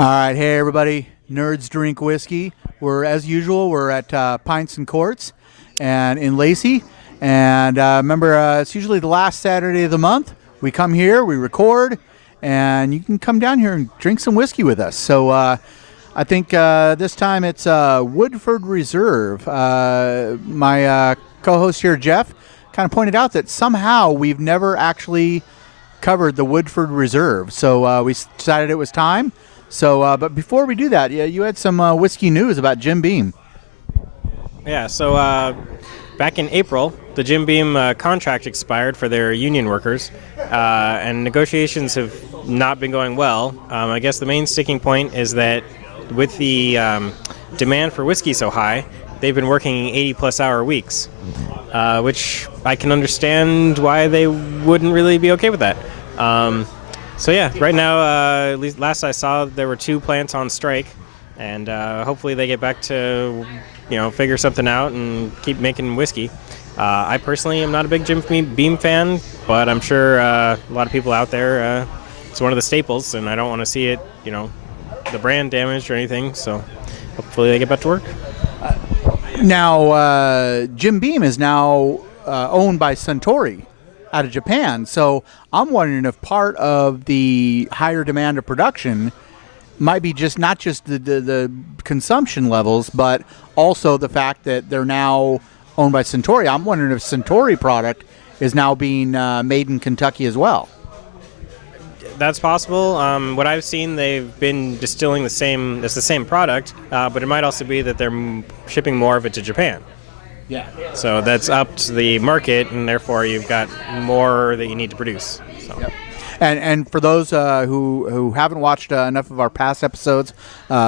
All right, hey everybody, Nerds Drink Whiskey. As usual, we're at Pints and Quarts and in Lacey. And remember, it's usually the last Saturday of the month. We come here, we record, and you can come down here and drink some whiskey with us. So I think this time it's Woodford Reserve. My co-host here, Jeff, kind of pointed out that somehow we've never actually covered the Woodford Reserve. So we decided it was time. So, but before we do that, you had some whiskey news about Jim Beam. Yeah, so back in April, the Jim Beam contract expired for their union workers, and negotiations have not been going well. I guess the main sticking point is that with the demand for whiskey so high, they've been working 80-plus hour weeks, which I can understand why they wouldn't really be okay with that. So yeah, right now, at least last I saw, there were 2 plants on strike, and hopefully they get back to, figure something out and keep making whiskey. I personally am not a big Jim Beam fan, but I'm sure a lot of people out there, it's one of the staples, and I don't want to see it, the brand damaged or anything. So hopefully they get back to work. Now, Jim Beam is now owned by Suntory out of Japan. So I'm wondering if part of the higher demand of production might be not just the consumption levels, but also the fact that they're now owned by Suntory. I'm wondering if Suntory product is now being made in Kentucky as well. That's possible. What I've seen, they've been distilling the same product, but it might also be that they're shipping more of it to Japan. Yeah. So that's up to the market, and therefore you've got more that you need to produce. So. Yep. And for those who haven't watched enough of our past episodes,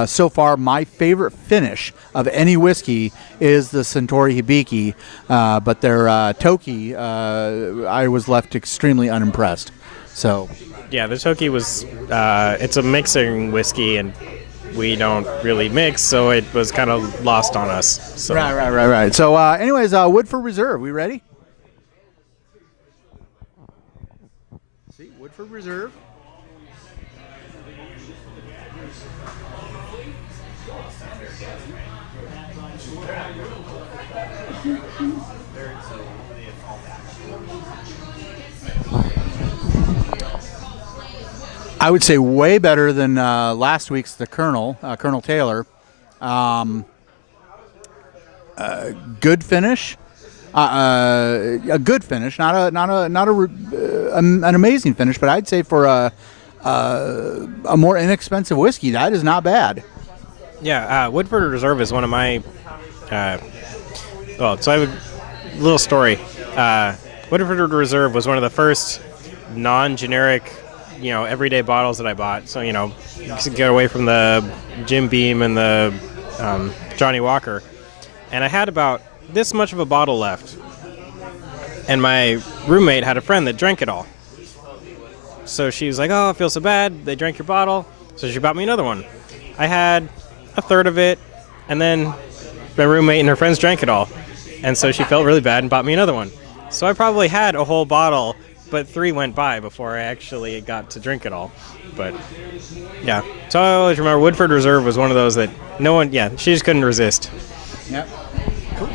so far my favorite finish of any whiskey is the Suntory Hibiki, but their Toki, I was left extremely unimpressed. So. Yeah, the Toki was, it's a mixing whiskey, and we don't really mix, so it was kind of lost on us. So. Right. So anyways, Woodford Reserve, we ready? See, Woodford Reserve. I would say way better than last week's the Colonel Taylor. Good finish, a good finish, not an amazing finish, but I'd say for a more inexpensive whiskey, that is not bad. Yeah, Woodford Reserve is one of my. So I have a little story. Woodford Reserve was one of the first non-generic, everyday bottles that I bought. So, get away from the Jim Beam and the Johnny Walker. And I had about this much of a bottle left. And my roommate had a friend that drank it all. So she was like, oh, I feel so bad. They drank your bottle. So she bought me another one. I had a third of it. And then my roommate and her friends drank it all. And so she felt really bad and bought me another one. So I probably had a whole bottle, but 3 went by before I actually got to drink it all. But, yeah. So I always remember Woodford Reserve was one of those that she just couldn't resist. Yep. Cool.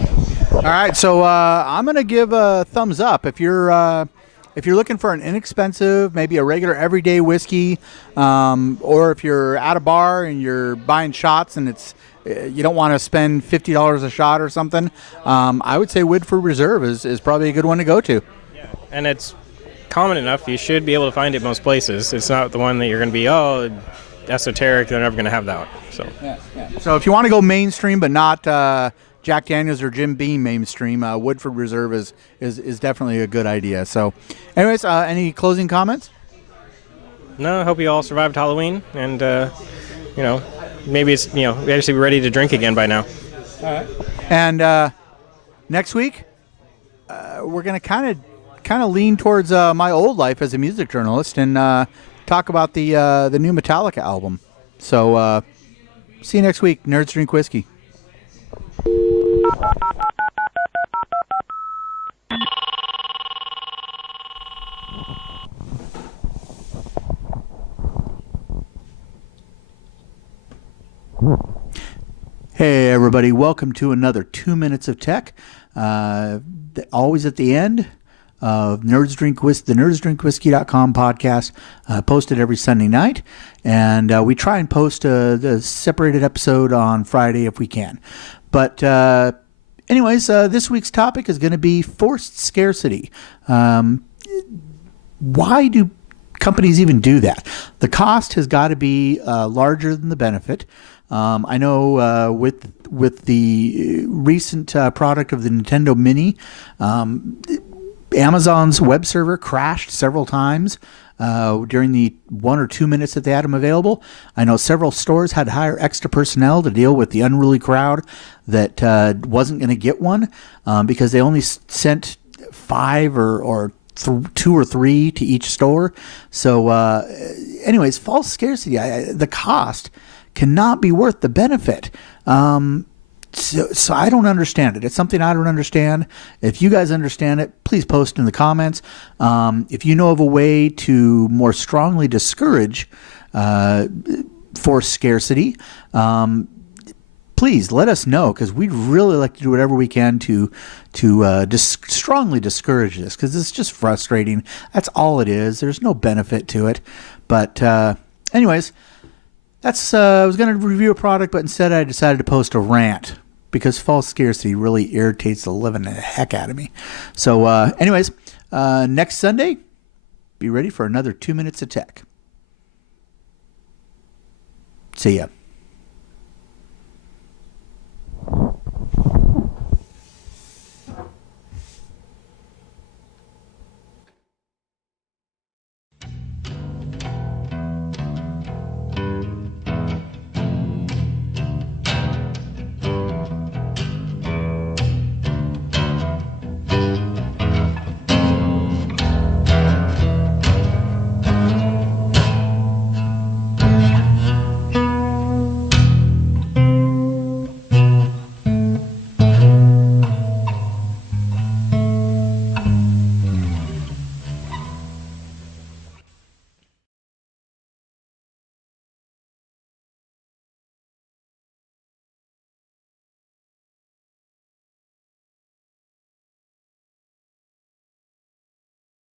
All right, so I'm going to give a thumbs up. If you're looking for an inexpensive, maybe a regular everyday whiskey, or if you're at a bar and you're buying shots and you don't want to spend $50 a shot or something, I would say Woodford Reserve is probably a good one to go to. Yeah, and it's common enough, you should be able to find it most places. It's not the one that you're going to be, esoteric, they're never going to have that one. So. Yeah. So if you want to go mainstream but not Jack Daniels or Jim Beam mainstream, Woodford Reserve is definitely a good idea. So anyways, any closing comments? No, I hope you all survived Halloween, and maybe it's we actually be ready to drink again by now. All right. And next week we're going to kind of lean towards my old life as a music journalist and talk about the new Metallica album. So see you next week, Nerds Drink Whiskey. Hey everybody, welcome to another 2 Minutes of Tech. Always at the end of the nerdsdrinkwhiskey.com podcast, posted every Sunday night. And we try and post the separated episode on Friday if we can. But anyways, this week's topic is going to be forced scarcity. Why do companies even do that? The cost has got to be larger than the benefit. I know with the recent product of the Nintendo Mini, Amazon's web server crashed several times during the 1 or 2 minutes that they had them available. I know several stores had to hire extra personnel to deal with the unruly crowd that wasn't going to get one because they only sent 5 or 2 or 3 to each store. So anyways, false scarcity, the cost cannot be worth the benefit. So I don't understand it. It's something I don't understand. If you guys understand it, please post in the comments. If you know of a way to more strongly discourage forced scarcity, please let us know, because we'd really like to do whatever we can to strongly discourage this, because it's just frustrating. That's all it is. There's no benefit to it. But anyways, that's I was going to review a product, but instead I decided to post a rant because false scarcity really irritates the living heck out of me. So anyways, next Sunday, be ready for another 2 Minutes of Tech. See ya.